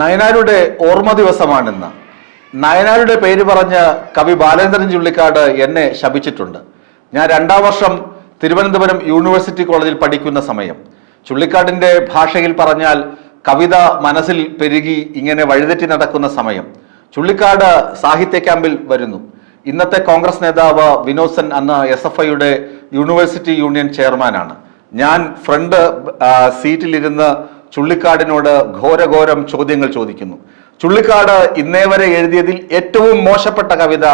നയനാരുടെ ഓർമ്മ ദിവസമാണിന്ന്. നയനാരുടെ പേര് പറഞ്ഞ് കവി ബാലേന്ദ്രൻ ചുള്ളിക്കാട് എന്നെ ശപിച്ചിട്ടുണ്ട്. ഞാൻ 2ാം വർഷം തിരുവനന്തപുരം യൂണിവേഴ്സിറ്റി കോളേജിൽ പഠിക്കുന്ന സമയം, ചുള്ളിക്കാടിൻ്റെ ഭാഷയിൽ പറഞ്ഞാൽ കവിത മനസ്സിൽ പെരുകി ഇങ്ങനെ വഴിതെറ്റി നടക്കുന്ന സമയം, ചുള്ളിക്കാട് സാഹിത്യ ക്യാമ്പിൽ വരുന്നു. ഇന്നത്തെ കോൺഗ്രസ് നേതാവ് വിനോദ് അന്ന് SFIയുടെ യൂണിവേഴ്സിറ്റി യൂണിയൻ ചെയർമാനാണ്. ഞാൻ ഫ്രണ്ട് സീറ്റിലിരുന്ന് ചുള്ളിക്കാടിനോട് ഘോരഘോരം ചോദ്യങ്ങൾ ചോദിക്കുന്നു. ചുള്ളിക്കാട് ഇന്നേ വരെ എഴുതിയതിൽ ഏറ്റവും മോശപ്പെട്ട കവിത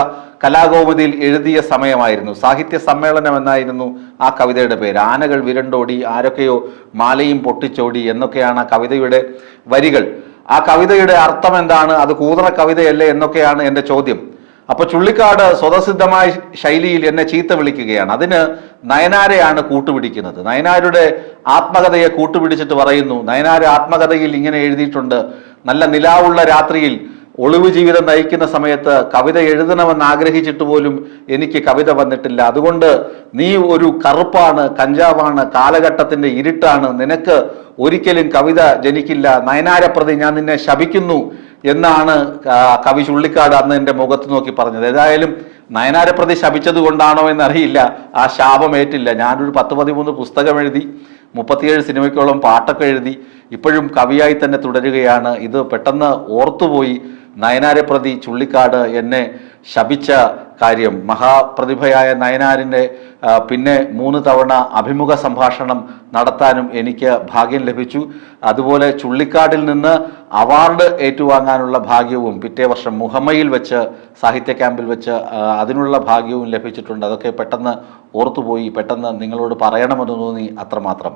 കലാകൗമുദിയിൽ എഴുതിയ സമയമായിരുന്നു. സാഹിത്യ സമ്മേളനം എന്നായിരുന്നു ആ കവിതയുടെ പേര്. ആനകൾ വിരണ്ടോടി, ആരൊക്കെയോ മാലയും പൊട്ടിച്ചോടി എന്നൊക്കെയാണ് ആ കവിതയുടെ വരികൾ. ആ കവിതയുടെ അർത്ഥം എന്താണ്? അത് കൂതറ കവിതയല്ലേ എന്നൊക്കെയാണ് എൻ്റെ ചോദ്യം. അപ്പൊ ചുള്ളിക്കാട് സ്വതസിദ്ധമായ ശൈലിയിൽ എന്നെ ചീത്ത വിളിക്കുകയാണ്. അതിന് നയനാരെയാണ് കൂട്ടുപിടിക്കുന്നത്. നയനാരുടെ ആത്മകഥയെ കൂട്ടുപിടിച്ചിട്ട് പറയുന്നു, നയനാര് ആത്മകഥയിൽ ഇങ്ങനെ എഴുതിയിട്ടുണ്ട്: നല്ല നിലാവുള്ള രാത്രിയിൽ ഒളിവ് ജീവിതം നയിക്കുന്ന സമയത്ത് കവിത എഴുതണമെന്ന് ആഗ്രഹിച്ചിട്ട് പോലും എനിക്ക് കവിത വന്നിട്ടില്ല. അതുകൊണ്ട് നീ ഒരു കറുപ്പാണ്, കഞ്ചാവാണ്, കാലഘട്ടത്തിന്റെ ഇരുട്ടാണ്, നിനക്ക് ഒരിക്കലും കവിത ജനിക്കില്ല. നയനാരെ പ്രതി ഞാൻ നിന്നെ ശപിക്കുന്നു എന്നാണ് കവി ചുള്ളിക്കാട് അന്ന് എൻ്റെ മുഖത്ത് നോക്കി പറഞ്ഞത്. ഏതായാലും നയനാരെ പ്രതി ശപിച്ചത് കൊണ്ടാണോ എന്നറിയില്ല, ആ ശാപം ഏറ്റില്ല. ഞാനൊരു 10-13 പുസ്തകം എഴുതി, 37 സിനിമയ്ക്കോളം പാട്ടൊക്കെ എഴുതി, ഇപ്പോഴും കവിയായി തന്നെ തുടരുകയാണ്. ഇത് പെട്ടെന്ന് ഓർത്തുപോയി നയനാരെ പ്രതി ചുള്ളിക്കാട് എന്നെ ശപിച്ച കാര്യം. മഹാപ്രതിഭയായ നയനാരിൻ്റെ പിന്നെ 3 തവണ അഭിമുഖ സംഭാഷണം നടത്താനും എനിക്ക് ഭാഗ്യം ലഭിച്ചു. അതുപോലെ ചുള്ളിക്കാടിൽ നിന്ന് അവാർഡ് ഏറ്റുവാങ്ങാനുള്ള ഭാഗ്യവും പിറ്റേ വർഷം മുഹമ്മയിൽ വെച്ച്, സാഹിത്യ ക്യാമ്പിൽ വെച്ച് അതിനുള്ള ഭാഗ്യവും ലഭിച്ചിട്ടുണ്ട്. അതൊക്കെ പെട്ടെന്ന് ഓർത്തുപോയി, പെട്ടെന്ന് നിങ്ങളോട് പറയണമെന്ന് തോന്നി, അത്രമാത്രം.